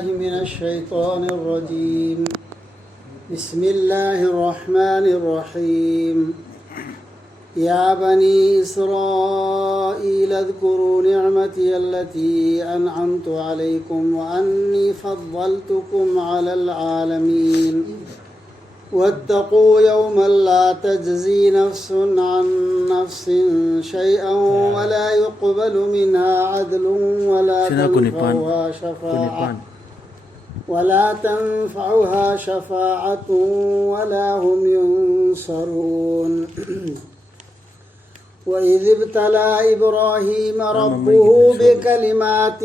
من الشيطان الرجيم. بسم الله الرحمن الرحيم. يا بني إسرائيل اذكروا نعمتي التي أنعمت عليكم وأني فضلتكم على العالمين واتقوا يوما لا تجزي نفس عن نفس شيئا ولا يقبل منها عدل ولا تنفعها شفاعة ولا هم ينصرون. وإذ ابتلى إبراهيم ربه بكلمات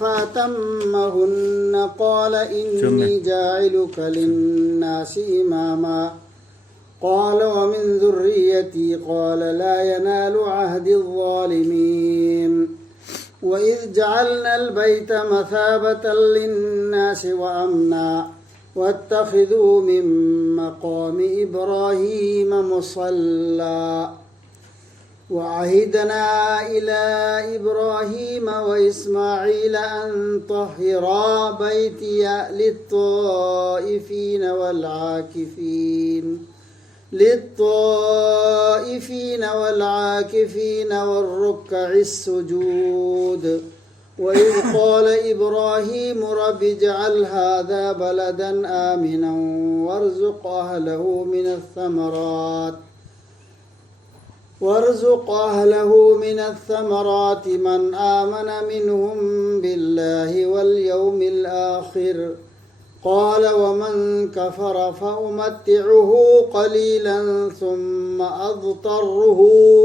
فأتمهن قال إني جاعلك للناس إماما قال ومن ذريتي قال لا ينال عهد الظالمين. وإذ جعلنا البيت مثابة للناس وأمنا واتخذوا من مقام إبراهيم مصلى وعهدنا إلى إبراهيم وإسماعيل أن طهرا بيتي للطائفين والعاكفين والركع السجود. وإذ قال إبراهيم رب اجعل هذا بلدا آمنا وارزق أهله من الثمرات من آمن منهم بالله واليوم الآخر قال ومن كفر فأمتعه قليلا ثم أضطره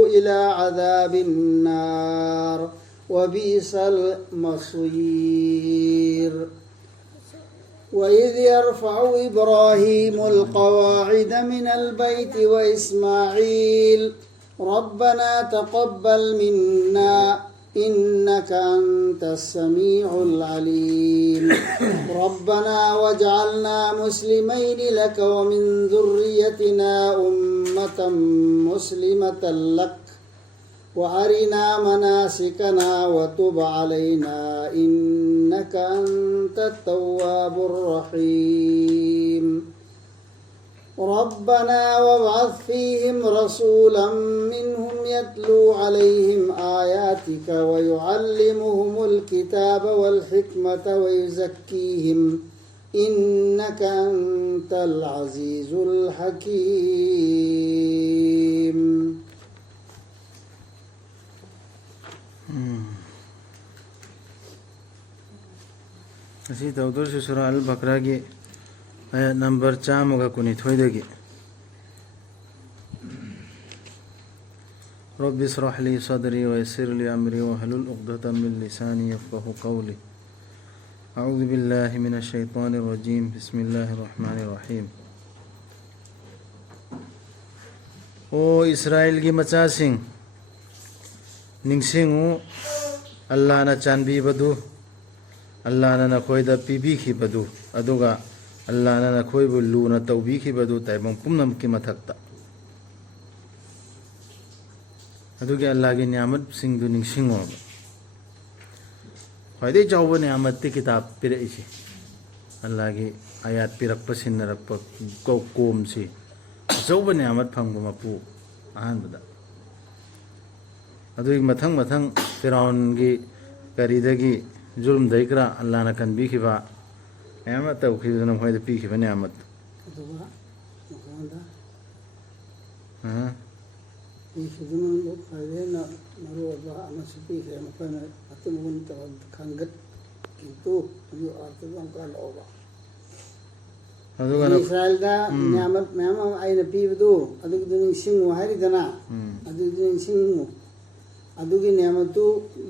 إلى عذاب النار وبئس المصير. وإذ يرفع إبراهيم القواعد من البيت وإسماعيل ربنا تقبل منا إنك أنت السميع العليم ربنا واجعلنا مسلمين لك ومن ذريتنا أمة مسلمة لك وأرنا مناسكنا وتب علينا إنك أنت التواب الرحيم ربنا وابعث فيهم رسولا منهم يتلو عليهم آياتك ويعلمهم الكتاب والحكمة ويزكيهم إنك أنت العزيز الحكيم. असी तौदर से सूरा अल बकरा की आयत नंबर 4 का कुनी थोड़ी देगी रब्बि इश्रह ली सदरी वयस्सिर ली अमरी वहलुल उक़दतम मिन लिसानी यफ़क़हू क़ौली अऊज़ु बिल्लाहि मिनश शैतानिर रजीम बिस्मिल्लाहिर रहमानिर रहीम। ओ इस्राएल की मचा सिंह निंगसिंगु अल्लाह ना चांबी बदु अल्लाह ना नखोइदा पीबीखिबदु अदुगा अल्लाह ना नखोइबु लूना तौबीखिबदु ताइबंग पुमनम की मथक्ता अदुगे अल्लाह की नियामत सिंह दु निंगसिंगो ख्वाइदे चाउबो नियामत ती किताब पिरइसी अल्लाह की आयात पिरक्प सिन्नरक्प कोमसी चाउबो नियामत फंगबो मपु अहानबदा अदुगी मथंग मथंग फिरौन की करीदगी जुल्म दैकरा अल्लाह ना कनबीखिबा नियामत तौखिदुना ख्वाइदे पीखिबा नियामत इस्राएलदा नियामत मैम आइना पीबदु अदुगी निंगसिंगु हारिदना अदुगी निंगसिंगु अदुगी नियामतु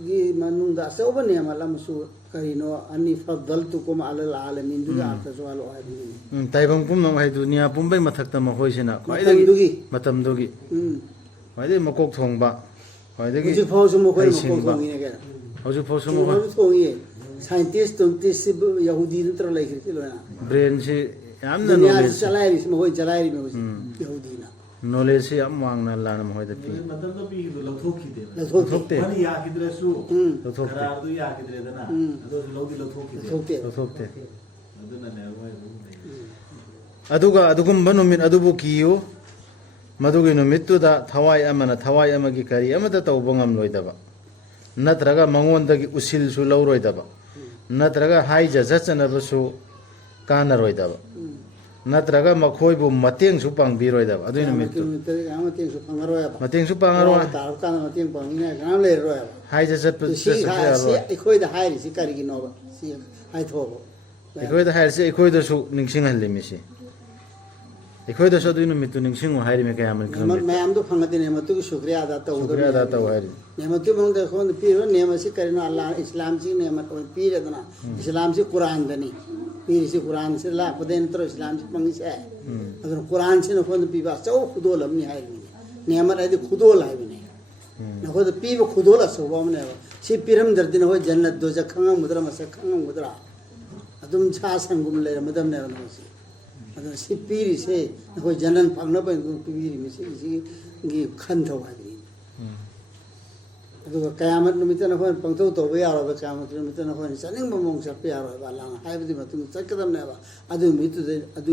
गी मनुंदा अचौबा नियामत अमसु करिनो अनि फद्दलतुकुम अलल आलमीन दुगा अर्थ सवालो हादि ताइबंग पुमनम हाइ दुनिया पुमबै मथक्ता मखोइसिना मतमदुगी ख्वाइदे मकोक थोंबा ख्वाइदे हुजु फौसु मखोइ मकोक थोंगिने के हुजु फौसु मखोइ थोंगिए साइंटिस्ट तुमतिस यहूदी नत्र लाइखि लोना ब्रेन से यामना नॉलेज चलाइरिस मखोइ चलाइरि मे यहूदीना knowledge se am wang na Allah na moida pi मतलब भी तो लथोक ही दे लथोकते मन या किधर सु लथोकते करार तो या किधर देना तो लोग भी लथोक ही दे लथोकते अदुना ने वो aduga adugum banumit adubu kiyu madugi numittu da thawai amana thawai amagi kari amada tawbangam loidaba natraga mangondagi usil su lawroidaba natraga haija jachanabasu kana roidaba natraga makhoibu mateng su pangbiroidaba adu numittu mateng su pangaro haija jatpa ikoi da hairi si kari gi no si hai thobo ikoi da hairi si ikoi da su ningsing halle misi ikoi da su adu numittu ningsing hairi me kaya man ma'am तो फंगते ने मतु की शुक्रिया अदा तो शुक्रिया अदा तो हारी नेमत में देखो पीर नेम से करनो अल्लाह इस्लाम से नेमत पीर दना इस्लाम से कुरान दनी पीर से कुरान से ला पदेन तो इस्लाम से पंगी से अगर कुरान से न फोन पीबा चौ खुदो लमनी है नेमत है खुदो लाई भी नहीं न खुद पीब खुदो ला सो बम ने सी पीरम दर्द न हो जन्नत दो जखंग मुद्रा मसे खंग मुद्रा अदुम छा संगुम ले मदम ने न सी अदर सी पीरी से न हो जनन फंगना पे पीरी में सी गी खंथो है अदुगा कयामत निमित्त न हो पंक्तो तो बे यारो बे कयामत निमित्त न हो सनिंग बमोंग सब पे यारो बाला हाइबदि मतु चकदम ने बा अदु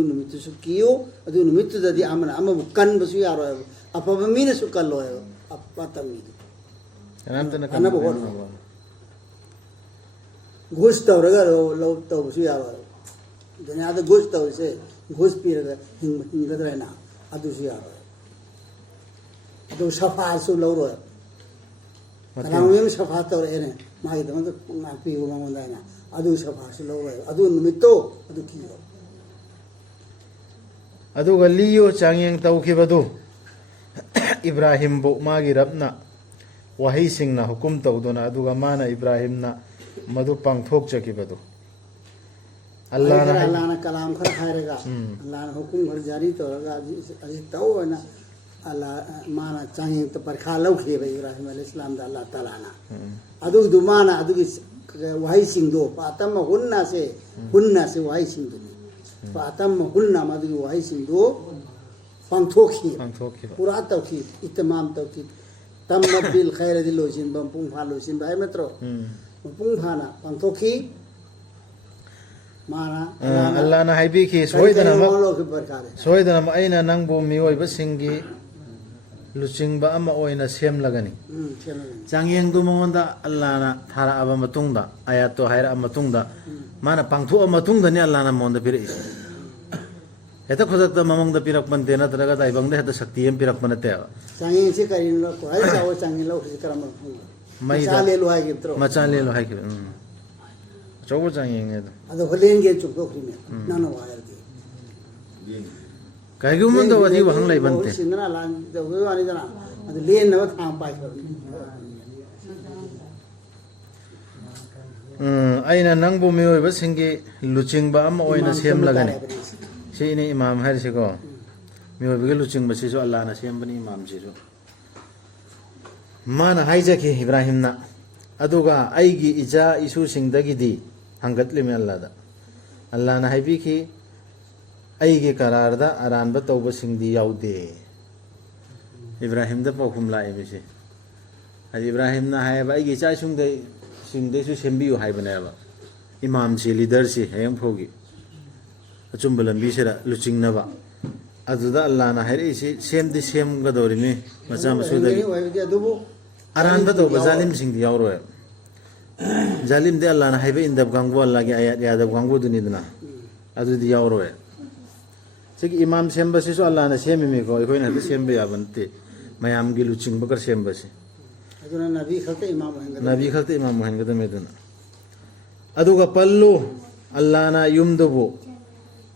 निमित्त सु कियो अदु निमित्त ददि आमना अम कन बसु यारो अपब मीने सु कल्लो है अपतम मी अनंतन कन बो घुस तौरगा लो तो बसु यारो दुनिया द घुस तौ से घुस पीरगा हिंगदरेना अदु सु यारो अदु सफा सु लौरो कलाम सफा तौर एने मागी दम तो पी वो मंगोंदाना अदु सफा सु लौरो अदु निमित्तो अदु कियो aduga liyo changyeng tawkhibadu ibrahim bo magi rabna wahi singna hukum tawduna aduga mana ibrahim na madu pangthok chakibadu Allah na kalam khar khairega Allah na hukum khar jari toraga aji taw na Allah mana changyeng to parkha laukhe ba ibrahim alayhis salam da Allah taala na adu dumana adu wahi singdo patam hunna se wahi singdo पातम हुन्ना मदु Y Sindhu पंथोखी पूरा तौखी इतमाम तौखी तम bill खैर दिलोसिन बम पुंग फालोसिन भाई मित्रो पुंग फाना पंथोखी माना अल्लाह ना हाइबी की सोइदना अइना नंगबो मिओइबा सिंगी लुचिंगबा अमा ओइना सेम लगनी चांगयेंग दु मंगोंदा अल्लाह ना थारा अबा मतुंगदा आयात तो हायरा मतुंगदा माना पांगथो मतुंगदा ने अल्लाह ना मोंदा पिरे हेता खोजत ममंग द पिरक बनते न तरगा दाइबंग दे हेता शक्ति एम पिरक बनते चांगयेंग से करिन लो कोइ चावो चांगयेंग लो किस करम मचा ले लो हाय गित्रो मचा ले लो हाय कि चौबो चांगयेंग है अदो होलेंगे चुपको खिने नानो वायर दी कायगु मन दो वदी वहंग लाई बनते सिंदना लान दो वे वानी जना अदो लेन न थाम पाइ aina nangbu miyoiba singi luchingba ama oina sem lagani si ini imam har si ko miyoiba ge luchingba si so Allah na sem bani imam si so mana haija ki ibrahim na aduga aigi ija isu singdagi di hangatli me Allah da Allah na haibi ki aigi karar da aran ba tawba singdi yaude ibrahim da pakhum la ibisi adi ibrahim na haiba aigi cha sungdai सिंगदेसु सेंबियो हाइबनेबा इमाम से leader से हेम foggy अचुंब लंबी से लुचिंगनबा अदुदा अल्लाह ना हेरे से सेमदि same गदोरिमे मचा मसुदगी अरान बतो जालिम सिंग यावरो जालिम दे अल्लाह ना हाइबे इंदब गांगबो अल्लाह के आयत यादब गांगबो दुनिदना अदुदि यावरो सिग इमाम सेमबसे सो अल्लाह ना सेमिमे को इकोइन हते सेमबे याबनते मयाम गी लुचिंग बकर सेमबसे नबी खते इमाम मोहन गदमे दुना अदुगा पल्लो अल्लाह ना युमदुबो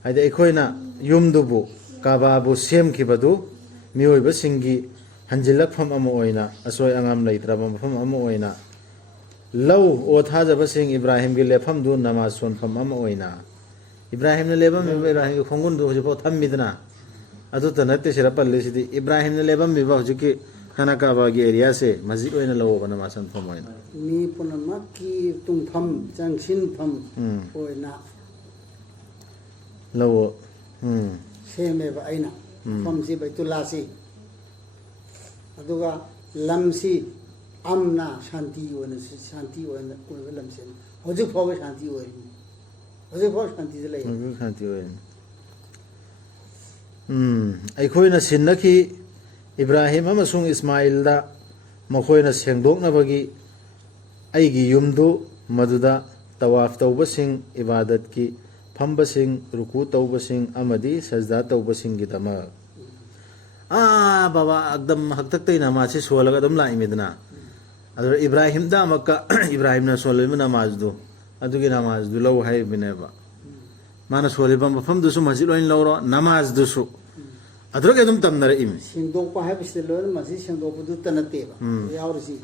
हाइदे एखोइना युमदुबो काबाबो सेम खिबदु मियोइबा सिंगी हंजिलक फम अमो ओइना असोय अंगाम लैत्रबा मफम अमो ओइना लौ ओ थाजबा सिंग इब्राहिम गे लेफम दु नमाज सोन फम अमो ओइना इब्राहिम ने लेबम इब्राहिम के खोंगुन दु हजबो थम्मिदना अदु त नते सिरा पल्ले सिदि इब्राहिम ने लेबम बिबा हजके खाना काबा के एरिया से मस्जिद ओइना लो बना मासन फम ओइना मी पुनमा की तुंगफम जंगसिन फम ओइना लो सेमे बा आइना फम से बैतुल्ला से ꯑꯗꯨꯒ ꯂꯝꯁꯤ ꯑꯝꯅ ꯁꯥꯟꯇꯤ ꯑꯣꯏꯅ ꯁꯥꯟꯇꯤ ꯑꯣꯏꯅ ꯑꯣꯏꯕ ꯂꯝꯁꯤꯅꯤ ꯍꯧꯖꯤꯛ ꯐꯥꯎꯕ ꯁꯥꯟꯇꯤ ꯑꯣꯏꯔꯤꯅꯤ ꯍꯧꯖꯤꯛ ꯐꯥꯎꯕ ꯁꯥꯟꯇꯤꯗ ꯂꯩ ꯁꯥꯟꯇꯤ ꯑꯣꯏꯅꯤ ꯑꯩꯈꯣꯏꯅ ꯁꯤꯟꯅꯈꯤ ꯏꯕ꯭ꯔꯥꯍꯤꯝ ꯑꯃꯁꯨꯡ ꯏꯁꯃꯥꯏꯜꯗ ꯃꯈꯣꯏꯅ ꯁꯦꯡꯗꯣꯛꯅꯕꯒꯤ ꯑꯩꯒꯤ ꯌꯨꯝꯗꯨ ꯃꯗꯨꯗ ꯇꯋꯥꯐ ꯇꯧꯕꯁꯤꯡ ꯏꯕꯥꯗꯠꯀꯤ ꯐꯝꯕꯁꯤꯡ ꯔꯨꯀꯨ ꯇꯧꯕꯁꯤꯡ ꯑꯃꯗꯤ ꯁꯖꯗꯥ ꯇꯧꯕꯁꯤꯡꯒꯤꯗꯃꯛ ꯕꯕꯥ ꯑꯛꯗꯝ ꯍꯛꯇꯛꯇꯩꯅ ꯃꯥꯁꯤ ꯁꯣꯜꯂꯒ ꯑꯗꯨꯝ ꯂꯥꯛꯏꯃꯤꯗꯅ ꯑꯗꯨꯗ ꯏꯕ꯭ꯔꯥꯍꯤꯝꯗ ꯑꯃꯨꯛꯀ ꯏꯕ꯭ꯔꯥꯍꯤꯝꯅ ꯁꯣꯜꯂꯤꯕ ꯅꯃꯥꯖꯗꯨ ꯑꯗꯨꯒꯤ ꯅꯃꯥꯖꯗꯨ ꯂꯧ ꯍꯥꯏꯔꯤꯕꯅꯦꯕ ꯃꯥꯅ ꯁꯣꯜꯂꯤꯕ ꯃꯐꯝꯗꯨꯁꯨ ꯃꯁꯖꯤꯠ ꯑꯣꯏꯅ ꯂꯧꯔꯣ ꯅꯃꯥꯖꯗꯨꯁꯨ ꯑꯗꯨꯗꯒꯤ ꯑꯗꯨꯝ ꯇꯝꯅꯔꯛꯏꯃꯤ ꯁꯦꯡꯗꯣꯛꯄ ꯍꯥꯏꯕꯁꯤꯗ ꯂꯣꯏꯅ ꯃꯁꯤ ꯁꯦꯡꯗꯣꯛꯄꯗꯨꯇ ꯅꯠꯇꯦꯕ ꯌꯥꯎꯔꯤꯁꯤ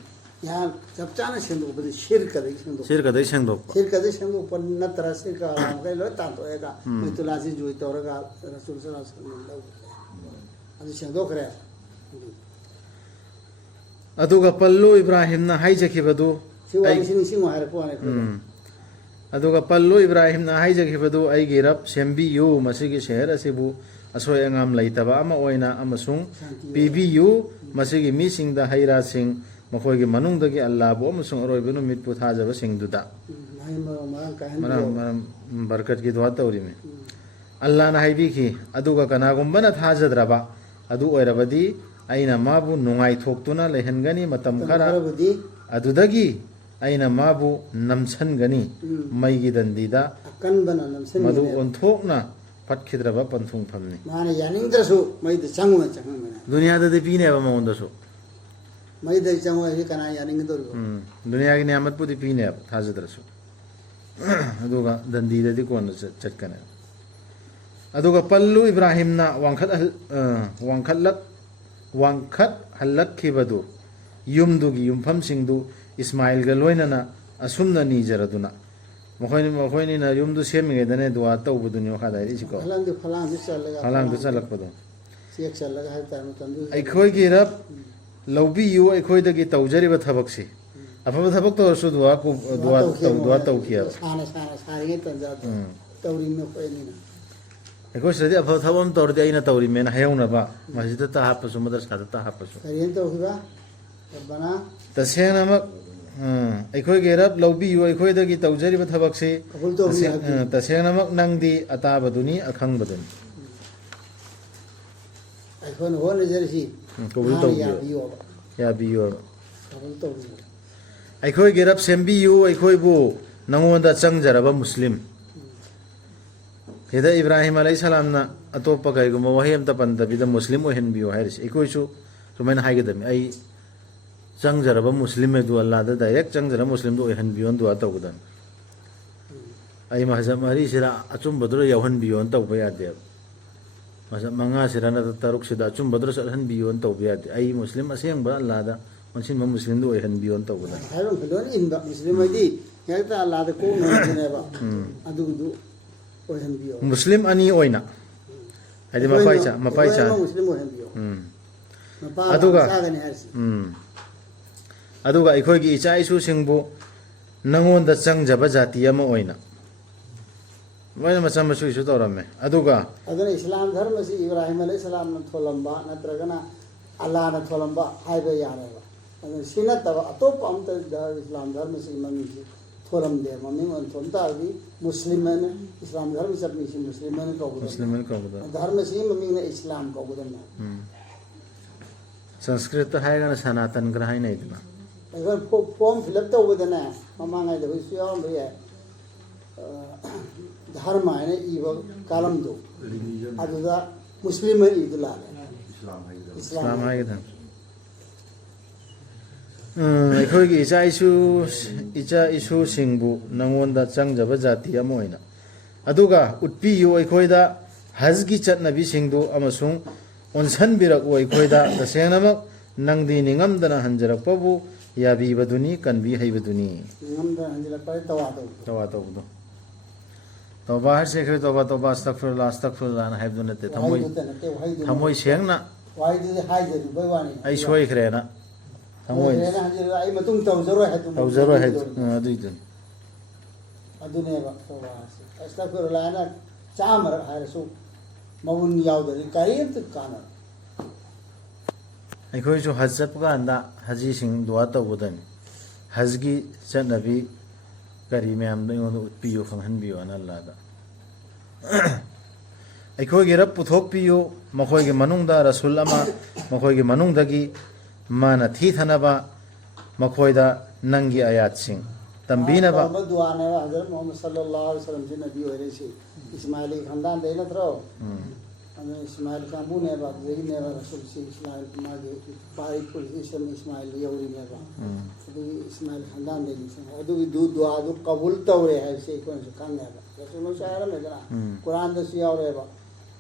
ꯌꯥꯝ ꯆꯞ ꯆꯥꯅ ꯁꯦꯡꯗꯣꯛꯄꯗꯤ ꯁꯤꯔꯀꯗꯒꯤ ꯁꯦꯡꯗꯣꯛꯄ ꯁꯤꯔꯀꯗꯒꯤ ꯁꯦꯡꯗꯣꯛꯄ ꯁꯤꯔꯀꯗꯒꯤ ꯁꯦꯡꯗꯣꯛꯄ ꯅꯠꯇ꯭ꯔ ꯁꯤꯔꯀ ꯃꯈꯩ ꯂꯣꯏ ꯇꯥꯟꯊꯣꯛꯑꯦꯒ ꯃꯩꯇꯨꯂꯥꯁꯤ ꯖꯣꯏ ꯇꯧꯔꯒ ꯔꯁꯨꯜ ꯁꯂꯥꯜ ꯂꯧꯈ꯭ꯔꯦ ꯑꯗꯨ ꯁꯦꯡꯗꯣꯛꯈ꯭ꯔꯦ ꯑꯗꯨꯒ ꯄꯜꯂꯨ ꯏꯕ꯭ꯔꯥꯍꯤꯝꯅ ꯍꯥꯏꯖꯈꯤꯕꯗꯨ ꯁꯤ ꯋꯥꯔꯤꯁꯤ ꯅꯤꯡꯁꯤꯡꯉꯣ ꯍꯥꯏꯔꯛꯄ ꯋꯥꯅꯤ ꯑꯗꯨꯒ ꯄꯜꯂꯨ ꯏꯕ꯭ꯔꯥꯍꯤꯝꯅ ꯍꯥꯏꯖꯈꯤꯕꯗꯨ ꯑꯩꯒꯤ ꯔꯕ ꯁꯦꯝꯕꯤꯌꯨ ꯃꯁꯤꯒꯤ ꯁꯍꯔ ꯑꯁꯤꯕꯨ ꯑꯁꯣꯏ ꯑꯉꯥꯝ ꯂꯩꯇꯕ ꯑꯃ ꯑꯣꯏꯅ ꯑꯃꯁꯨꯡ ꯄꯤꯕꯤꯌꯨ ꯃꯁꯤꯒꯤ ꯃꯤꯁꯤꯡꯗ ꯍꯩ ꯔꯥꯁꯤꯡ ꯃꯈꯣꯏꯒꯤ ꯃꯅꯨꯡꯗꯒꯤ ꯑꯜꯂꯥꯍꯕꯨ ꯑꯃꯁꯨꯡ ꯑꯔꯣꯏꯕ ꯅꯨꯃꯤꯠꯄꯨ ꯊꯥꯖꯕꯁꯤꯡꯗꯨꯗ ꯃꯔꯝ ꯕꯔꯀꯠꯀꯤ ꯗꯨआ ꯇꯧꯔꯤꯃꯤ ꯑꯜꯂꯥꯍꯅ ꯍꯥꯏꯕꯤꯈꯤ ꯑꯗꯨꯒ ꯀꯅꯥꯒꯨꯝꯕꯅ ꯊꯥꯖꯗ꯭ꯔꯕ ꯑꯗꯨ ꯑꯣꯏꯔꯕꯗꯤ ꯑꯩꯅ ꯃꯥꯕꯨ ꯅꯨꯡꯉꯥꯏꯊꯣꯛꯇꯨꯅ ꯂꯩꯍꯟꯒꯅꯤ ꯃꯇꯝ ꯈꯔ ꯑꯗꯨꯗꯒꯤ ꯑꯩꯅ ꯃꯥꯕꯨ ꯅꯝꯁꯟꯒꯅꯤ ꯃꯩꯒꯤ ꯗꯟꯗꯤꯗ ꯃꯗꯨ ꯑꯣꯟꯊꯣꯛꯅ ꯐꯠꯈꯤꯗ꯭ꯔꯕ ꯄꯟꯊꯨꯡꯐꯝꯅꯤ ꯃꯥꯅ ꯌꯥꯅꯤꯡꯗ꯭ꯔꯁꯨ ꯃꯩꯗ ꯆꯪꯉꯨꯅ ꯆꯪꯍꯟꯕꯅꯦ ꯗꯨꯅꯤꯌꯥꯗꯗꯤ ꯄꯤꯅꯦꯕ ꯃꯉꯣꯟꯗꯁꯨ ꯃꯩꯗ ꯆꯪꯉꯨ ꯍꯥꯏꯁꯤ ꯀꯅꯥ ꯌꯥꯅꯤꯡꯒꯗꯧꯔꯤꯕ ꯗꯨꯅꯤꯌꯥꯒꯤ ꯅꯤꯌꯥꯃꯠꯄꯨꯗꯤ ꯄꯤꯅꯦꯕ ꯊꯥꯖꯗ꯭ꯔꯁꯨ ꯑꯗꯨꯒ ꯗꯟꯗꯤꯗꯗꯤ ꯀꯣꯟꯅ ꯆꯠꯀꯅꯦ ꯑꯗꯨꯒ ꯄꯜꯂꯨ ꯏꯕ꯭ꯔꯥꯍꯤꯝꯅ ꯋꯥꯡꯈꯠꯍꯜꯂꯛꯈꯤꯕꯗꯨ ꯌꯨꯝꯗꯨꯒꯤ ꯌꯨꯝꯐꯝꯁꯤꯡꯗꯨ ꯏꯁꯃꯥꯏꯜꯒ ꯂꯣꯏꯅꯅ ꯑꯁꯨꯝꯅ ꯅꯤꯖꯔꯗꯨꯅ ꯃꯈꯣꯏꯅꯤꯅ ꯌꯨꯝꯗꯨ ꯁꯦꯝꯃꯤꯉꯩꯗꯅꯦ ꯗꯨआ ꯇꯧꯕꯗꯨꯅꯤ ꯃꯈꯥꯗ ꯍꯥꯏꯔꯤꯁꯤꯀꯣ ꯐꯂꯥꯡꯗꯨ ꯆꯜꯂꯛꯄꯗꯣ ꯑꯩꯈꯣꯏꯒꯤ ꯔꯕ ꯂꯧꯕꯤꯌꯨ ꯑꯩꯈꯣꯏꯗꯒꯤ ꯇꯧꯖꯔꯤꯕ ꯊꯕꯛꯁꯤ ꯑꯐꯕ ꯊꯕꯛ ꯇꯧꯔꯁꯨ ꯗꯨआ ꯇꯧꯈꯤꯑꯕ ꯑꯩꯈꯣꯏ ꯁꯤꯗꯗꯤ ꯑꯐꯕ ꯊꯕꯛ ꯑꯃ ꯇꯧꯔꯗꯤ ꯑꯩꯅ ꯇꯧꯔꯤꯃꯦꯅ ꯍꯥꯏꯍꯧꯅꯕ ꯃꯁꯖꯤꯗꯇ ꯍꯥꯞꯄꯁꯨ ꯃꯗꯔꯁꯥꯗꯇ ꯍꯥꯞꯄꯁꯨ ꯇꯁꯦꯡꯅꯃꯛ ꯑꯩꯈꯣꯏꯒꯤ ꯔꯕ ꯂꯧꯕꯤꯌꯨ ꯑꯩꯈꯣꯏꯗꯒꯤ ꯇꯧꯖꯔꯤꯕ ꯊꯕꯛꯁꯤ ꯇꯁꯦꯡꯅꯃꯛ ꯅꯪꯗꯤ ꯑꯇꯥꯕꯗꯨꯅꯤ ꯑꯈꯪꯕꯗꯨꯅꯤ ꯑꯩꯈꯣꯏꯅ ꯍꯣꯠꯅꯖꯔꯤꯁꯤ ꯌꯥꯕꯤꯌꯨ ꯑꯩꯈꯣꯏꯒꯤ ꯔꯕ ꯁꯦꯝꯕꯤꯌꯨ ꯑꯩꯈꯣꯏꯕꯨ ꯅꯉꯣꯟꯗ ꯆꯪꯖꯔꯕ ꯃꯨꯁꯂꯤꯝ ꯁꯤꯗ ꯏꯕ꯭ꯔꯥꯍꯤꯝ ꯑꯂꯩ ꯁꯂꯥꯝꯅ ꯑꯇꯣꯞꯄ ꯀꯔꯤꯒꯨꯝꯕ ꯋꯥꯍꯩ ꯑꯃꯇ ꯄꯟꯗꯕꯤꯗ ꯃꯨꯁꯂꯤꯝ ꯑꯣꯏꯍꯟꯕꯤꯌꯨ ꯍꯥꯏꯔꯤꯁꯤ ꯑꯩꯈꯣꯏꯁꯨ ꯁꯨꯃꯥꯏꯅ ꯍꯥꯏꯒꯗꯕꯅꯤ ꯑꯩ ꯆꯪꯖꯔꯕ ꯃꯨꯁꯂꯤꯝ ꯑꯗꯨ ꯑꯜꯂꯥꯗ ꯗꯥꯏꯔꯦꯛ ꯆꯪꯖꯔꯕ ꯃꯨꯁꯂꯤꯝꯗꯨ ꯑꯣꯏꯍꯟꯕꯤꯌꯣꯅ ꯗꯨआ ꯇꯧꯒꯗꯕꯅꯤ ꯑꯩ ꯃꯍꯖꯕ ꯃꯔꯤꯁꯤꯗ ꯑꯆꯨꯝꯕꯗꯨꯗ ꯌꯥꯎꯍꯟꯕꯤꯌꯣꯅ ꯇꯧꯕ ꯌꯥꯗꯦꯕ ꯃꯍꯖꯕ ꯃꯉꯥꯁꯤꯗ ꯅꯠꯇ꯭ꯔꯒ ꯇꯔꯨꯛꯁꯤꯗ ꯑꯆꯨꯝꯕꯗꯨꯗ ꯆꯠꯍꯟꯕꯤꯌꯣꯅ ꯇꯧꯕ ꯌꯥꯗꯦ ꯑꯩ ꯃꯨꯁꯂꯤꯝ ꯑꯁꯦꯡꯕ ꯑꯜꯂꯥꯗ ꯑꯣꯟꯁꯤꯟꯕ ꯃꯨꯁꯂꯤꯝꯗꯨ ꯑꯣꯏꯍꯟꯕꯤꯌꯣꯅ ꯇꯧꯒꯗꯕꯅꯤ ꯍꯥꯏꯕ ꯂꯣꯏꯅ ꯏꯟꯕ ꯃꯨꯁꯂꯤꯝ ꯍꯥꯏꯗꯤ ꯍꯦꯛꯇ ꯑꯜꯂꯥꯗ ꯀꯣꯛꯅꯕꯅꯦꯕ ꯑꯗꯨꯒꯤꯗꯨ ꯑꯣꯏꯍꯟꯕꯤꯌꯣ ꯃꯨꯁꯂꯤꯝ ꯑꯅꯤ ꯑꯣꯏꯅ ꯍꯥꯏꯗꯤ ꯃꯄꯥꯏꯆꯥ ꯃꯨꯁꯂꯤꯝ ꯑꯣꯏꯍꯟꯕꯤꯌꯣ ꯑꯗꯨꯒ ꯑꯩꯈꯣꯏꯒꯤ ꯏꯆꯥ ꯏꯁꯨꯁꯤꯡꯕꯨ ꯅꯉꯣꯟꯗ ꯆꯪꯖꯕ ꯖꯥꯇꯤ ꯑꯃ ꯑꯣꯏꯅ ꯂꯣꯏꯅ ꯃꯆꯥ ꯃꯁꯨꯒꯤꯁꯨ ꯇꯧꯔꯝꯃꯦ ꯑꯗꯨꯒ ꯑꯗꯨꯅ ꯏꯁꯂꯥꯝ ꯙꯔꯃꯁꯤ ꯏꯕ꯭ꯔꯥꯍꯤꯝ ꯑꯂꯩꯍꯤ ꯁꯂꯥꯝꯅ ꯊꯣꯜꯂꯝꯕ ꯅꯠꯇ꯭ꯔꯒꯅ ꯑꯜꯂꯥꯍꯅ ꯊꯣꯜꯂꯝꯕ ꯍꯥꯏꯕ ꯌꯥꯔꯦꯕ ꯑꯗꯨꯅ ꯁꯤ ꯅꯠꯇꯕ ꯑꯇꯣꯞꯄ ꯑꯝꯇ ꯏꯁꯂꯥꯝ ꯙꯔꯃꯁꯤ ꯃꯃꯤꯡꯁꯤ ꯊꯣꯜꯂꯝꯗꯦ ꯃꯃꯤꯡ ꯑꯣꯏꯅ ꯊꯣꯟ ꯇꯥꯔꯗꯤ ꯃꯨꯁꯂꯤꯝ ꯍꯥꯏꯅ ꯏꯁꯂꯥꯝ ꯙꯔꯃ ꯆꯠꯄꯤꯁꯤ ꯃꯨꯁꯂꯤꯝ ꯍꯥꯏꯅ ꯀꯧꯒꯗꯕꯅꯤ ꯙꯔꯃꯁꯤꯒꯤ ꯃꯃꯤꯡꯅ ꯏꯁꯂꯥꯝ ꯀꯧꯒꯗꯕꯅꯤ ꯁꯪꯁꯀ꯭ꯔꯤꯠꯇ ꯍꯥꯏꯔꯒꯅ ꯁꯅꯥꯇꯟꯒ꯭ꯔ ꯍꯥꯏꯅꯩꯗꯅ ꯑꯩꯈꯣꯏ ꯐꯣꯔꯝ ꯐꯤꯜ ꯑꯞ ꯇꯧꯕꯗꯅꯦ ꯃꯃꯥꯡꯉꯩꯗ ꯍꯧꯖꯤꯛꯁꯨ ꯌꯥꯎꯔꯝꯕ ꯌꯥꯏ ꯙꯔꯃ ꯍꯥꯏꯅ ꯏꯕ ꯀꯥꯂꯝꯗꯣ ꯑꯗꯨꯗ ꯃꯨꯁꯂꯤꯝ ꯍꯥꯏꯅ ꯏꯕꯗꯨ ꯂꯥꯜꯂꯦ ꯏꯁꯂꯥꯝ ꯍꯥꯏꯒꯗꯕꯅꯤ ꯑꯩꯈꯣꯏꯒꯤ ꯏꯆꯥ ꯏꯁꯨꯁꯤꯡꯕꯨ ꯅꯉꯣꯟꯗ ꯆꯪꯖꯕ ꯖꯥꯇꯤ ꯑꯃ ꯑꯣꯏꯅ ꯑꯗꯨꯒ ꯎꯠꯄꯤꯌꯨ ꯑꯩꯈꯣꯏꯗ ꯍꯖꯒꯤ ꯆꯠꯅꯕꯤꯁꯤꯡꯗꯨ ꯑꯃꯁꯨꯡ ꯑꯣꯟꯁꯟꯕꯤꯔꯛꯎ ꯑꯩꯈꯣꯏꯗ ꯇꯁꯦꯡꯅꯃꯛ ꯅꯪꯗꯤ ꯅꯤꯡꯉꯝꯗꯅ ꯍꯟꯖꯔꯛꯄꯕꯨ ꯌꯥꯕꯤꯕꯗꯨꯅꯤ ꯀꯟꯕꯤ ꯍꯩꯕꯗꯨꯅꯤ ꯇꯋꯥ ꯇꯧꯕꯗꯣ ꯇꯧꯕ ꯍꯥꯏꯔꯤꯁꯦ ꯑꯩꯈꯣꯏ ꯇꯧꯕ ꯑꯁꯇꯛꯐꯤꯔꯨꯜꯂꯥꯍꯅ ꯍꯥꯏꯕꯗꯨ ꯅꯠꯇꯦ ꯊꯃꯣꯏ ꯁꯦꯡꯅ ꯑꯩ ꯁꯣꯏꯈ꯭ꯔꯦꯅ ꯑꯩ ꯃꯇꯨꯡ ꯇꯧꯖꯔꯣꯏ ꯑꯗꯨꯏꯗꯨꯅꯤ ꯑꯗꯨꯅꯦꯕ ꯑꯁꯇꯛꯐꯤꯔꯨꯜꯂꯥꯍꯅ 100ꯔꯛ ꯍꯥꯏꯔꯁꯨ ꯃꯒꯨꯟ ꯌꯥꯎꯗ꯭ꯔꯗꯤ ꯀꯔꯤꯝꯇ ꯀꯥꯟꯅꯔꯣꯏ ꯑꯩꯈꯣꯏꯁꯨ ꯍꯖ ꯆꯠꯄ ꯀꯥꯟꯗ ꯍꯖꯤꯁꯤꯡ ꯗꯨꯋꯥ ꯇꯧꯕꯗꯅꯤ ꯍꯖꯒꯤ ꯆꯠꯅꯕꯤ ꯀꯔꯤ ꯃꯌꯥꯝꯗꯣ ꯑꯩꯉꯣꯟꯗ ꯎꯠꯄꯤꯌꯨ ꯈꯪꯍꯟꯕꯤꯌꯨꯅ ꯑꯜꯂꯥꯍꯗ ꯑꯩꯈꯣꯏꯒꯤꯔ ꯄꯨꯊꯣꯛꯄꯤꯌꯨ ꯃꯈꯣꯏꯒꯤ ꯃꯅꯨꯡꯗ ꯔꯁꯨꯜ ꯑꯃ ꯃꯈꯣꯏꯒꯤ ꯃꯅꯨꯡꯗꯒꯤ ꯃꯥꯅ ꯊꯤꯊꯅꯕ ꯃꯈꯣꯏꯗ ꯅꯪꯒꯤ ꯑꯌꯥꯠꯁꯤꯡ ꯇꯝꯕꯤꯅꯕ दुआनेवा हजरत मोहम्मद सल्लल्लाहु अलैहि वसल्लम जी नबी होरे सी इस्माइली खानदान दे न थरो अने इस्माइल काबू ने बा जेही ने रसूल सी इस्माइल मागे पाई पुल इसम इस्माइल यौरी ने बा अदु इस्माइल खानदान दे सी अदु दु दुआ दु कबूल तौरे है से कोन से खाने बा रसूल शायर में जना कुरान दे सी औरे बा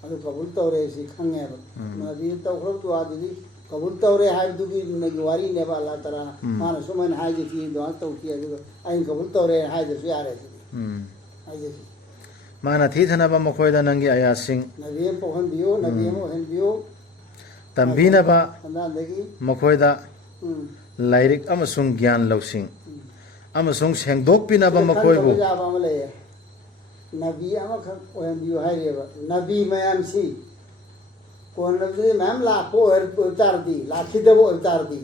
अदु कबूल तौरे सी खाने बा नबी तौखरो दुआ दी कबूल तौरे है दुगी नगवारी ने बा अल्लाह ताला मान सुमन हाय जी की दुआ तौ की अदु आई कबूल तौरे हाय जे यारे हाय जे माना थीथनबा मखोयदा नंगी आयासिंग नबी पोहन दियो नबी मोहन दियो तंबीनबा अंदादगी मखोयदा लाइरिक अमसुंग ज्ञान लौसिंग अमसुंग सेंगदोकपिनबा मखोयबु नबी अमखक पोहन दियो हायरेबा नबी मयाम सी कोन नबी मैम लाखो अवतार दी लाखिदबो अवतार दी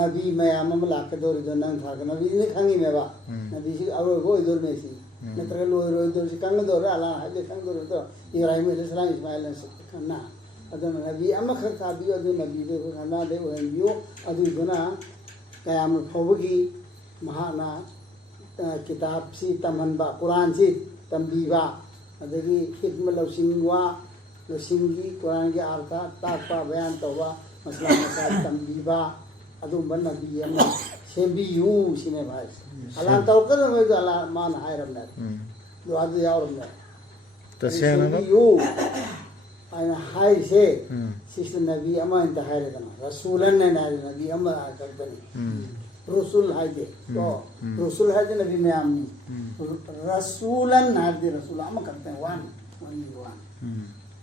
नबी मयाम हम लाख दोर जो नंग था नबी ने खंगी मेबा नबी सी अरो गो इधर में सी नत्र लो रो इधर सी कंग दोर अला हाजे कंग दोर तो इब्राहिम अलैहिस्सलाम इस्माइल ने खन्ना अदन नबी अमखक का दियो जो नबी दे खन्ना दे होन दियो अदु गुना कयाम फौबगी महाना किताब सी तमनबा कुरान सी तंबीबा अदगी हिकम लौसिंगवा लौसिंगी कुरान के अर्थ ताकपा बयान तौबा मसला मसा तंबीबा अदुम नबी अमा सेंबियू सिने भाई अल्लाह तौकर में तो अल्लाह मान हायरमना दो आदि यावरमना तसेंगना यू आना हाय से सिस नबी अमा इंत हायरदना रसूलन ने नबी अमा करतनी रसूल हाय दे तो रसूल हाय दे नबी में आमनी रसूलन हाय दे रसूल अमा करते हैं वन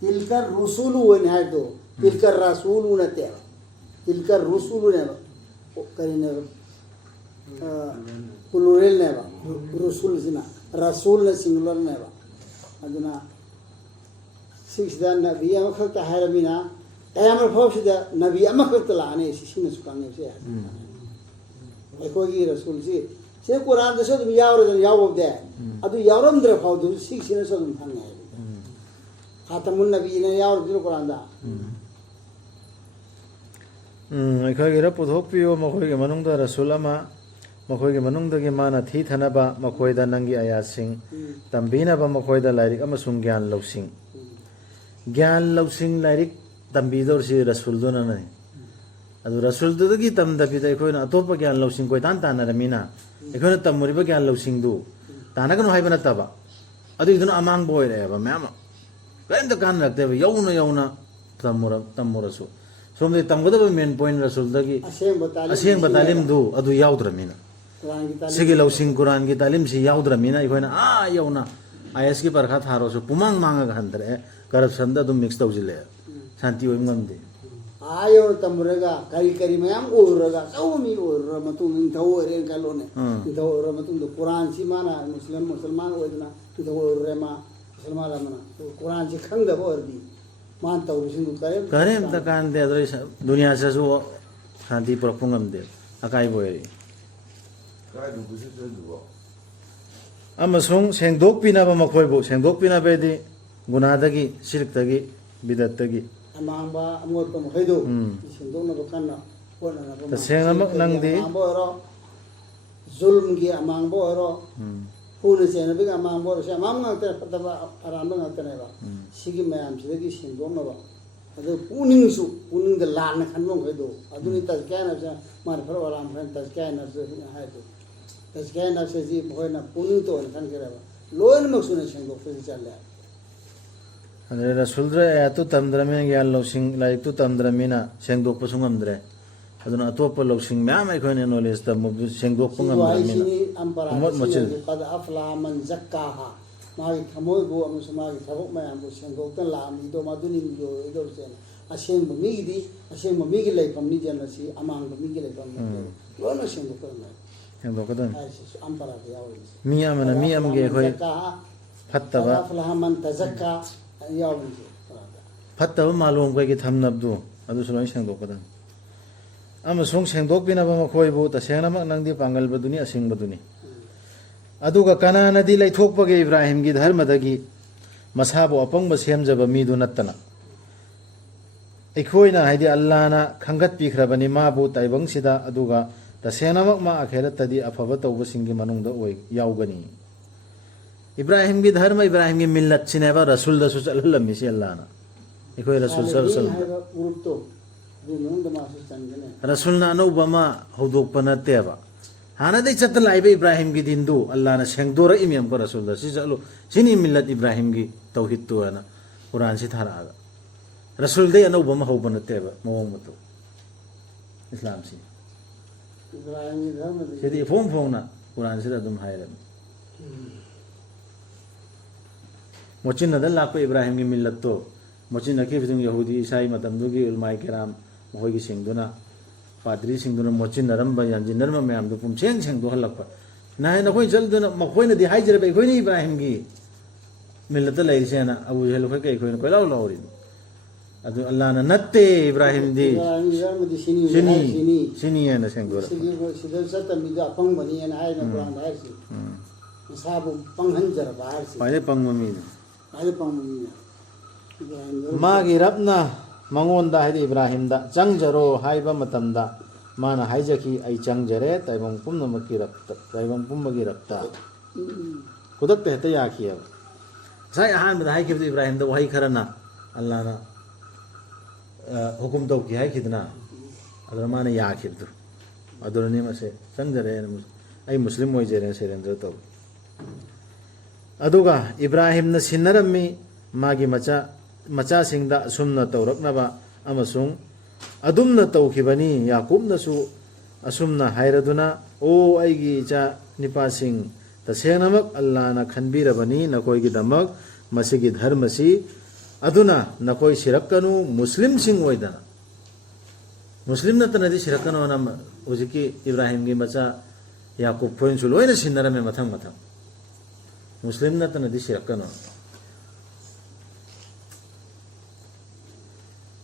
तिलकर रसूल वन हाय दो तिलकर रसूल उनते तिलकर रसूल ने करीने प्लूरल ने बा रसूल सिना रसूल ने सिंगुलर ने बा अदना सिक्स द नबी अमखत हायरमिना कयामल फौसिदा नबी अमखत लाने सिसिन सुकांगे से अखोगी रसूल से कुरान दसो तुम यावरदन यावबदे अदु यावरमद्र फाउदु सिक्सिन सो तुम थांगे खातमुन नबी ने यावरदु कुरान दा ꯑꯩꯈꯣꯏꯒꯤꯔ ꯄꯨꯊꯣꯛꯄꯤꯌꯨ ꯃꯈꯣꯏꯒꯤ ꯃꯅꯨꯡꯗ ꯔꯁꯨꯜ ꯑꯃ ꯃꯈꯣꯏꯒꯤ ꯃꯅꯨꯡꯗꯒꯤ ꯃꯥꯅ ꯊꯤꯊꯅꯕ ꯃꯈꯣꯏꯗ ꯅꯪꯒꯤ ꯑꯌꯥꯠꯁꯤꯡ ꯇꯝꯕꯤꯅꯕ ꯃꯈꯣꯏꯗ ꯂꯥꯏꯔꯤꯛ ꯑꯃꯁꯨꯡ ꯒ꯭ꯌꯥꯟ ꯂꯧꯁꯤꯡ ꯒ꯭ꯌꯥꯟ ꯂꯧꯁꯤꯡ ꯂꯥꯏꯔꯤꯛ ꯇꯝꯕꯤꯗꯧꯔꯤꯁꯤ ꯔꯁꯨꯜꯗꯨꯅꯅꯤ ꯑꯗꯨ ꯔꯁꯨꯜꯗꯨꯗꯒꯤ ꯇꯝꯗꯕꯤꯗ ꯑꯩꯈꯣꯏꯅ ꯑꯇꯣꯞꯄ ꯒ꯭ꯌꯥꯟ ꯂꯧꯁꯤꯡ ꯀꯣꯏꯇꯥꯟ ꯇꯥꯟꯅꯔꯝꯃꯤꯅ ꯑꯩꯈꯣꯏꯅ ꯇꯝꯃꯨꯔꯤꯕ ꯒ꯭ꯌꯥꯟ ꯂꯧꯁꯤꯡꯗꯨ ꯇꯥꯟꯅꯒꯅꯨ ꯍꯥꯏꯕ ꯅꯠꯇꯕ ꯑꯗꯨꯒꯤꯗꯨꯅ ꯑꯃꯥꯡꯕ ꯑꯣꯏꯔꯛꯑꯦꯕ ꯃꯌꯥꯝ ꯑꯃ ꯀꯔꯤꯝꯇ ꯀꯥꯟꯅꯔꯛꯇꯦꯕ ꯌꯧꯅ ꯇꯝꯃꯨꯔꯁꯨ सोमदे तमगदब मेन पॉइंट रसूलदगी असेंग तालीमदु अदु याउद्रमिना सिगी लौसिंग कुरान की तालीम से याउद्रमिना इखोना आ यौना आईएस की परखा थारोसु पुमांग मांगा हंदरे करप्शन द दु मिक्स तौजिले शांति ओइ ngамदे आयो तमरेगा करी करी मयाम ओरगा सौमी ओर मतुं इंथौ ओरे कलोने इंथौ ओर मतुं कुरान सी माना मुसलमान ओइदना इंथौ ओरेमा मुसलमान मना कुरान सी खंगदब ओरदी मान तौबिसिंगु करेम तकान दे अदरे दुनिया से सु शांति प्रपुंगम दे अकाई बोयरी काय दुबुसे दुबो अमसुंग सेंगदोकपिनाबा मखोयबु सेंगदोकपिनाबेदि गुनादगी शिरकतगी बिदतगी अमांबा अमोत मखैदो सेंगदोकना बखाना कोना त सेंगमक नंगदि अमांबो जुल्म की अमांबो ओरो पूर्ण सेना भी अमांबो से among ngakte pataba aramba ngakte ne ba sigi mayam sidagi singdom ba adu puning de lan khanbong khaido aduni tazkana sa mar phar walam khan tazkana se hai to tazkana se ji bhoina puning to khan kare ba loin maksuna singdom se challe andre rasulra ayatu tamdrame gyal losing like tu tamdramina sengdok pasungamdre aduna atoppa losing myam aikhoine knowledge ta mub sengdok pungamdramina amot machil qad afla man zakkaha magi thamoi bu amusu magi thabok mayam bu sengdok ta lami do maduni do idor sen aseng bu mi di aseng bu mi gi leipam ni janasi amang bu mi gi leipam lono sengdok ta sengdok kadan ampara de yawi mi amana mi amge khoi phattaba afla man tazakka yawi fattaba malum kai ki thamnabdu adu sulai sengdok kadan ꯑꯃꯁꯨꯡ ꯁꯦꯡꯗꯣꯛꯄꯤꯅꯕ ꯃꯈꯣꯏꯕꯨ ꯇꯁꯦꯡꯅꯃꯛ ꯅꯪꯗꯤ ꯄꯥꯡꯒꯜꯕꯗꯨꯅꯤ ꯑꯁꯤꯡꯕꯗꯨꯅꯤ ꯑꯗꯨꯒ ꯀꯅꯥꯅꯗꯤ ꯂꯩꯊꯣꯛꯄꯒꯦ ꯏꯕ꯭ꯔꯥꯍꯤꯝꯒꯤ ꯙꯔꯃꯗꯒꯤ ꯃꯁꯥꯕꯨ ꯑꯄꯪꯕ ꯁꯦꯝꯖꯕ ꯃꯤꯗꯨ ꯅꯠꯇꯅ ꯑꯩꯈꯣꯏꯅ ꯍꯥꯏꯗꯤ ꯑꯜꯂꯥꯍꯅ ꯈꯪꯒꯠꯄꯤꯈ꯭ꯔꯕꯅꯤ ꯃꯥꯕꯨ ꯇꯥꯏꯕꯪꯁꯤꯗ ꯑꯗꯨꯒ ꯇꯁꯦꯡꯅꯃꯛ ꯃꯥ ꯑꯈꯦꯔꯠꯇꯗꯤ ꯑꯐꯕ ꯇꯧꯕꯁꯤꯡꯒꯤ ꯃꯅꯨꯡꯗ ꯌꯥꯎꯒꯅꯤ ꯏꯕ꯭ꯔꯥꯍꯤꯝꯒꯤ ꯙꯔꯃ ꯏꯕ꯭ꯔꯥꯍꯤꯝꯒꯤ ꯃꯤꯜꯂꯠꯁꯤꯅꯦꯕ ꯔꯁꯨꯜꯗꯁꯨ ꯆꯠꯍꯜꯂꯝꯃꯤꯁꯤ ꯑꯜꯂꯥꯍꯅ ꯑꯩꯈꯣꯏ ꯔꯁꯨꯜ ꯔꯁꯨꯜꯅ ꯑꯅꯧꯕ ꯑꯃ ꯍꯧꯗꯣꯛꯄ ꯅꯠꯇꯦꯕ ꯍꯥꯟꯅꯗꯩ ꯆꯠꯇ ꯂꯥꯛꯏꯕ ꯏꯕ꯭ꯔꯥꯍꯤꯝꯒꯤ ꯗꯤꯟꯗꯨ ꯑꯜꯂꯥꯍꯅ ꯁꯦꯡꯗꯣꯔꯛꯏꯃꯤ ꯑꯃꯨꯛꯀ ꯔꯁꯨꯜꯗ ꯁꯤ ꯆꯠꯂꯨ ꯁꯤꯅꯤ ꯃꯤꯜꯂꯠ ꯏꯕ꯭ꯔꯥꯍꯤꯝꯒꯤ ꯇꯧꯍꯤꯠꯇꯨ ꯍꯥꯏꯅ ꯀꯨꯔꯥꯟꯁꯤ ꯊꯥꯔꯛꯑꯒ ꯔꯁꯨꯜꯗꯩ ꯑꯅꯧꯕ ꯑꯃ ꯍꯧꯕ ꯅꯠꯇꯦꯕ ꯃꯑꯣꯡ ꯃꯇꯧ ꯏꯁꯂꯥꯝꯁꯤ ꯁꯤꯗꯤ ꯏꯐꯣꯡ ꯐꯣꯡꯅ ꯀꯨꯔꯥꯟꯁꯤꯗ ꯑꯗꯨꯝ ꯍꯥꯏꯔꯝꯃꯤ ꯃꯣꯆꯤꯟꯅꯗ ꯂꯥꯛꯄ ꯏꯕ꯭ꯔꯥꯍꯤꯝꯒꯤ ꯃꯤꯜꯂꯠꯇꯣ ꯃꯣꯆꯤꯟꯅꯈꯤꯕꯁꯤꯡ ꯌꯍꯨꯗꯤ ꯏꯁꯥꯏ ꯃꯇꯝꯗꯨꯒꯤ ꯎꯜꯃꯥꯏ ꯀꯦꯔꯥꯝ ꯃꯈꯣꯏꯒꯤ ꯁꯤꯡꯗꯨꯅ ꯄꯥꯗ꯭ꯔꯤꯁꯤꯡꯗꯨꯅ ꯃꯣꯆꯤꯟꯅꯔꯝꯕ ꯌꯥꯟꯁꯤꯟꯅꯔꯝꯕ ꯃꯌꯥꯝꯗꯨ ꯄꯨꯝꯁꯦꯡ ꯁꯦꯡꯗꯣꯛꯍꯜꯂꯛꯄ ꯅꯈꯣꯏ ꯆꯠꯂꯨꯗꯨꯅ ꯃꯈꯣꯏꯅꯗꯤ ꯍꯥꯏꯖꯔꯕ ꯑꯩꯈꯣꯏꯅ ꯏꯕ꯭ꯔꯥꯍꯤꯝꯒꯤ ꯃꯤꯜꯂꯠꯇ ꯂꯩꯔꯤꯁꯦꯅ ꯑꯕꯨ ꯖꯍꯜ ꯈꯣꯏ ꯀꯩ ꯑꯩꯈꯣꯏꯅ ꯀꯣꯏꯂꯥꯎ ꯂꯥꯎꯔꯤꯅꯤ ꯑꯗꯨ ꯑꯜꯂꯥꯍꯅ ꯅꯠꯇꯦ ꯏꯕ꯭ꯔꯥꯍꯤꯝꯗꯤ ꯁꯤꯅꯤ ꯍꯥꯏꯅ ꯁꯦꯡꯗꯣꯔꯛꯄ ꯁꯤꯗ ꯆꯠꯇꯕꯤꯗ ꯑꯄꯪꯕꯅꯤꯅ ꯍꯥꯏꯅ ꯀꯨꯔꯥꯟꯗ ꯍꯥꯏꯔꯤꯁꯤ ꯃꯁꯥꯕꯨ ꯄꯪꯍꯟꯖꯔꯕ ꯍꯥꯏꯔꯤꯁꯤ ꯈ꯭ꯋꯥꯏꯗꯩ ꯄꯪꯕ ꯃꯤꯅꯤ ꯈ꯭ꯋꯥꯏꯗꯩ ꯄꯪꯕ ꯃꯤꯅ ꯃꯥꯒꯤ ꯔꯕꯅ ꯃꯉꯣꯟꯗ ꯍꯥꯏꯗꯤ ꯏꯕ꯭ꯔꯥꯍꯤꯝꯗ ꯆꯪꯖꯔꯣ ꯍꯥꯏꯕ ꯃꯇꯝꯗ ꯃꯥꯅ ꯍꯥꯏꯖꯈꯤ ꯑꯩ ꯆꯪꯖꯔꯦ ꯇꯥꯏꯕꯪ ꯄꯨꯝꯕꯒꯤ ꯔꯕꯇ ꯈꯨꯗꯛꯇ ꯍꯦꯛꯇ ꯌꯥꯈꯤꯑꯕ ꯉꯁꯥꯏ ꯑꯍꯥꯟꯕꯗ ꯍꯥꯏꯈꯤꯕꯗꯨ ꯏꯕ꯭ꯔꯥꯍꯤꯝꯗ ꯋꯥꯍꯩ ꯈꯔꯅ ꯑꯜꯂꯥꯍꯅ ꯍꯨꯀꯨꯝ ꯇꯧꯈꯤ ꯍꯥꯏꯈꯤꯗꯅ ꯑꯗꯨꯅ ꯃꯥꯅ ꯌꯥꯈꯤꯕꯗꯨ ꯑꯗꯨꯅꯅꯤ ꯃꯁꯦ ꯆꯪꯖꯔꯦ ꯑꯩ ꯃꯨꯁꯂꯤꯝ ꯑꯣꯏꯖꯔꯦ ꯁꯦꯔꯦꯟꯗꯔ ꯇꯧꯏ ꯑꯗꯨꯒ ꯏꯕ꯭ꯔꯥꯍꯤꯝꯅ ꯁꯤꯟꯅꯔꯝꯃꯤ ꯃꯥꯒꯤ ꯃꯆꯥꯁꯤꯡꯗ ꯑꯁꯨꯝꯅ ꯇꯧꯔꯛꯅꯕ ꯑꯃꯁꯨꯡ ꯑꯗꯨꯝꯅ ꯇꯧꯈꯤꯕꯅꯤ ꯌꯥꯀꯨꯕꯅꯁꯨ ꯑꯁꯨꯝꯅ ꯍꯥꯏꯔꯗꯨꯅ ꯑꯣ ꯑꯩꯒꯤ ꯏꯆꯥ ꯅꯤꯄꯥꯁꯤꯡ ꯇꯁꯦꯡꯅꯃꯛ ꯑꯜꯂꯥꯍꯅ ꯈꯟꯕꯤꯔꯕꯅꯤ ꯅꯈꯣꯏꯒꯤꯗꯃꯛ ꯃꯁꯤꯒꯤ ꯙꯔꯃꯁꯤ ꯑꯗꯨꯅ ꯅꯈꯣꯏ ꯁꯤꯔꯛꯀꯅꯨ ꯃꯨꯁꯂꯤꯝꯁꯤꯡ ꯑꯣꯏꯗꯅ ꯃꯨꯁꯂꯤꯝ ꯅꯠꯇꯅꯗꯤ ꯁꯤꯔꯛꯀꯅꯨꯅ ꯍꯧꯖꯤꯛꯀꯤ ꯏꯕ꯭ꯔꯥꯍꯤꯝꯒꯤ ꯃꯆꯥ ꯌꯥꯀꯨꯕ ꯈꯣꯏꯅꯁꯨ ꯂꯣꯏꯅ ꯁꯤꯟꯅꯔꯝꯃꯦ ꯃꯊꯪ ꯃꯊꯪ ꯃꯨꯁꯂꯤꯝ ꯅꯠꯇꯅꯗꯤ ꯁꯤꯔꯛꯀꯅꯨ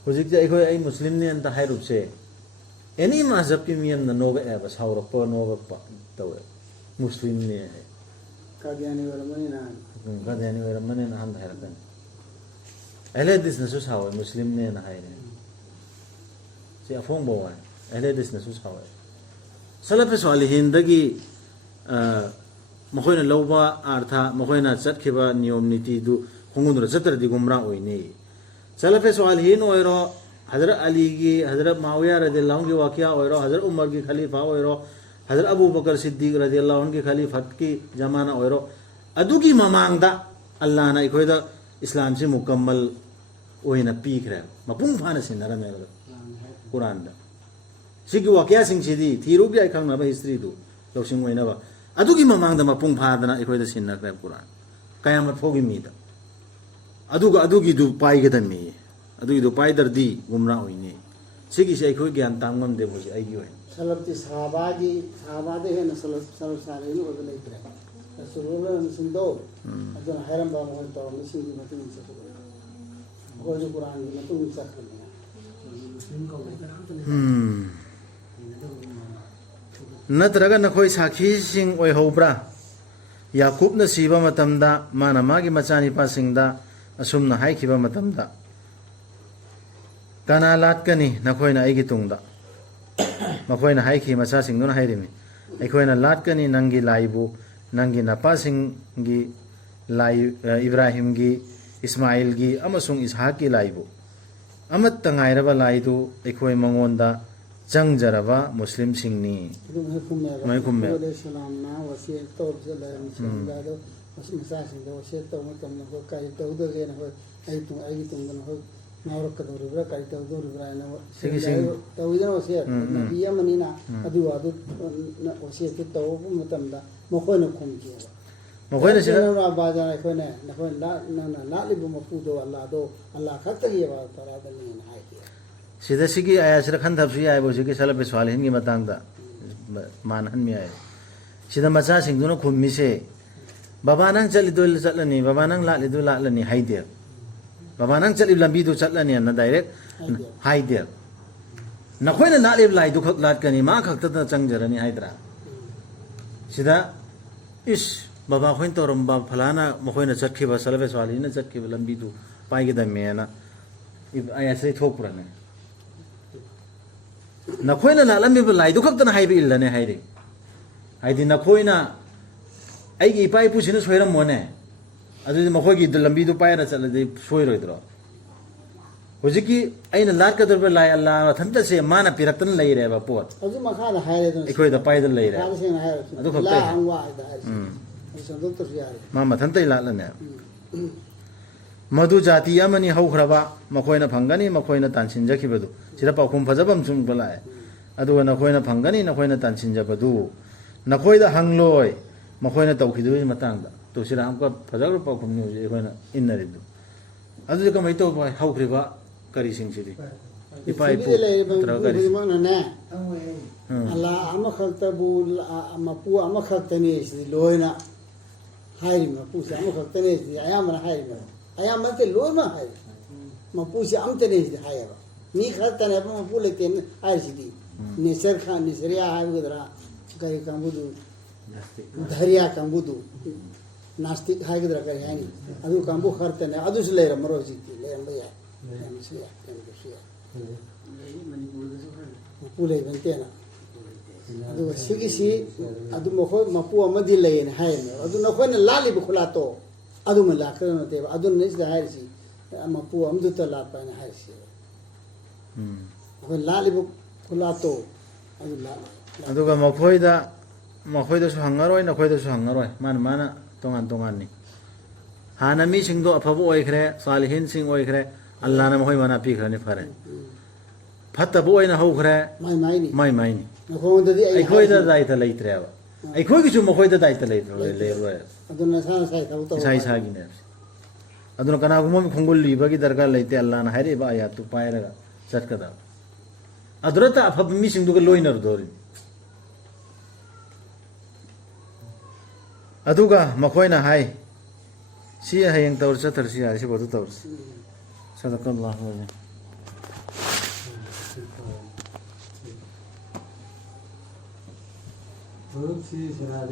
ꯍꯧꯖꯤꯛꯇꯤ ꯑꯩ ꯃꯨꯁꯂꯤꯝꯅꯤ ꯑꯝꯇ ꯍꯥꯏꯔꯨꯕꯁꯦ ꯑꯦꯅꯤ ꯃꯍꯖꯕꯀꯤ ꯃꯤ ꯑꯃꯅ ꯅꯣꯛꯑꯦꯕ ꯁꯥꯎꯔꯛꯄ ꯅꯣꯛꯂꯛꯄ ꯇꯧꯋꯦ ꯃꯨꯁꯂꯤꯝꯅꯤ ꯍꯥꯏ ꯀꯥꯗꯤꯌꯥꯅꯤ ꯑꯣꯏꯔꯝꯃꯅꯤꯅ ꯀꯥꯗꯤꯌꯥꯅꯤ ꯑꯣꯏꯔꯝꯃꯅꯤꯅ ꯑꯍꯥꯟꯕ ꯍꯥꯏꯔꯛꯀꯅꯤ ꯑꯍꯂꯦ ꯍꯗꯤꯁꯅꯁꯨ ꯁꯥꯎꯋꯦ ꯃꯨꯁꯂꯤꯝꯅꯦꯅ ꯍꯥꯏꯔꯦ ꯁꯤ ꯑꯐꯣꯡꯕ ꯋꯥꯅꯤ ꯑꯍꯂꯦ ꯍꯗꯤꯁꯅꯁꯨ ꯁꯥꯎꯋꯦ ꯁꯂꯐꯦ ꯁ꯭ꯋꯥꯂꯤꯍꯤꯟꯗꯒꯤ ꯃꯈꯣꯏꯅ ꯂꯧꯕ ꯑꯥꯔꯊ ꯃꯈꯣꯏꯅ ꯆꯠꯈꯤꯕ ꯅꯤꯌꯣꯝ ꯅꯤꯇꯤꯗꯨ ꯈꯣꯡꯒꯨꯟꯗꯨꯅ ꯆꯠꯇ꯭ꯔꯗꯤ ꯒꯨꯝꯔꯥ ꯑꯣꯏꯅꯤ ꯁꯂꯐꯦ ꯁ꯭ꯋꯥꯂꯤꯍꯤꯟ ꯑꯣꯏꯔꯣ हजरत अली की हजरत माविया रज़ियल्लाहु अन्हु की वाक़या ओरो हजरत उमर की खलीफा ओरो हजरत अबू बकर सिद्दीक रज़ियल्लाहु अन्हु की खलीफत की जमाना ओरो अदुगी ममांगदा अल्लाह ने इखोयदा इस्लाम से मुकम्मल ओइना पीखरे मपुंग फाना सिनरमे कुरान दा सिगी वाक़या सिंगसिदी थीरुब याय खंगनाबा हिस्ट्री दु लौसिंग ओइनाबा अदुगी ममांगदा मपुंग फादना इखोयदा सिनरले कुरान कयामत फोगी मीदा अदुगी दु पाइगदमी अदुगिदो पाइदरदी गुमरा होइने सिगिसे अखोय ज्ञान तांगमदे बोसे आइगी होय सलफती साहबादे हेन सलफ सालेन ओबे लेत्रे रसूलुल्लाह सिंदो अदन हैरम बा मोय तो मिसिंगी मतुन सतो गोजु कुरान की मतुन सखने नत्रगा नखोय साखी सिंग ओय होब्रा याकूब न सीबा मतमदा माना मागी मचानी पासिंगदा असुमना हाइखिबा मतमदा काना लाटकनी नखोयना आइगी तुंगदा मखोयना हाइखि मचासिंगदुना हाइरिमि अखोयना लाटकनी नंगी लाइबु नंगी नपासिंगी लाई इब्राहिमगी इस्माइलगी अमसुंग इसहाकि लाइबु अमत्त ngairaba laidu अखोय मंगोंदा चंगजरबा मुस्लिम सिंगनी मै खुमे सलाम ना वसी तो जला मिसंदादो मसासिंदो वसी तो मतमन को काई तौदगे न हो आई तुंगन हो नावरकदोरिब्रा काई तौदोरिब्रा न तौइदन वसी नबी अमनिना अदु अदु वसी के तौ मतमदा मखोयन खुमजेबा मखोयन सिना बाजान अखोयने नखोय ला लिबु मपुदो अल्लाह खतगेबा तरादनी हाय सिदा सिगी आयासरा खंथबसु याय बोसिगी सलफे स्वालिहिनगी मतंगदा मानहन मी आय सिदा मचा सिंगदुना खुमिसे बाबा नंग चलिदो चलनी बाबा नंग लालिदो लालनी हाइदे बाबा नंग चलि लंबीदो चलनी न डायरेक्ट हाइदे नखोइना नालिब लाइदु खक लाटकनी मा खक्तदा चंगजरनी हाइद्रा सिदा इस बाबा खोइन तोरम्बा फलाना मखोइना चटखिबा सलबे स्वालीना चटखिबा लंबीदु पाइगेदा मेना ऐसे थोकप्रने नखोइना नालम्बीबा लाइदु खक्तना हाइबे इल्लने हाइरे हाइदि नखोइना आइगी इपाई पुसिना सोइरमोने अदुदि मखोइगी लंबीदु पाइरा चलदि सोइरोइद्रो हुजिकी अइना लाटकदरबे लाइ अल्लाह थंता से माना पिरक्तन लैरेबा पोट अजु मखादा हायरे इखोइदा पाइदा लैरे खादा सेना हायरे अदु खक्ते ला अंवा आइदा हायरे संदोक तो यारे मा मथंतै लाटलने मधु जाति अमनी हौख्रबा मखोइना फंगनी मखोइना तानसिनजखिबदु सिदा पाखुम फजबम सुम बलाय अदुगा नखोइना फंगनी नखोइना तानसिनजबदु नखोइदा हंगलोय मखोइना तौखिदुइ मतंगदा तो सिदा हमका फजगर पाखुम न्यूज एखोइना इन्नरिदु अदुदि कमै तो बाय हौख्रिबा करी सिंगसिदि इपाई पु त्र करी मने अल्लाह अमा खक्तबु मपु अमा खक्तनी सि लोइना हायरि मपु से अमा खक्तनी सि आयामना हायरि आयामन ते लोइमा हाय मपु से अमतने सि हायबा मी खक्तने मपु लेते हाय सिदि नेचर खा नेचरिया हाय गदरा करी कांबुदु धरिया कांबुदु नास्तिक हाय गदरा करी हानी अदु कांबु खर्तने अदु से लेर मरो सिति लेरम या सिया सिया पुले बनतेना अदु सिगिसी अदु मखो मपु अमदि लेन हायने अदु नखोने लालिब खुलातो अदु म लाखरनते अदु निस हायसी मपु अमदु त लापाने हायसी अबे लालिब खुलातो अदु ला अदुगा मखोइदासु हंगारोय नखोइदासु हंगारोय माना तोंगान तोंगाननि हाना मी सिंगदो अफबो ओइखरे सालिहिन सिंग ओइखरे अल्लाह ना मखोइ मना पिखरनि फरे फत्तबो ओइना हौखरे माइ माइनि माइनि नखोंददि अखोइदा दाइता लैत्रेबा अखोइगिसु मखोइदा दाइता लैरोय अदु नसा साइ खाउतो साइ सागिने अदुना कनागुमो खुंगुल लिबगी दरकार लैते अल्लाह ना हाइरेबा आयातु पाइरगा चटकदा अदुरता अफब मी सिंगदुगा लोइनर दोरि अदुगा मखोइना हाय सी हयंग तौर चतरसी आसी बदु तौर सदकल्लाहु अलैहि बहुत सी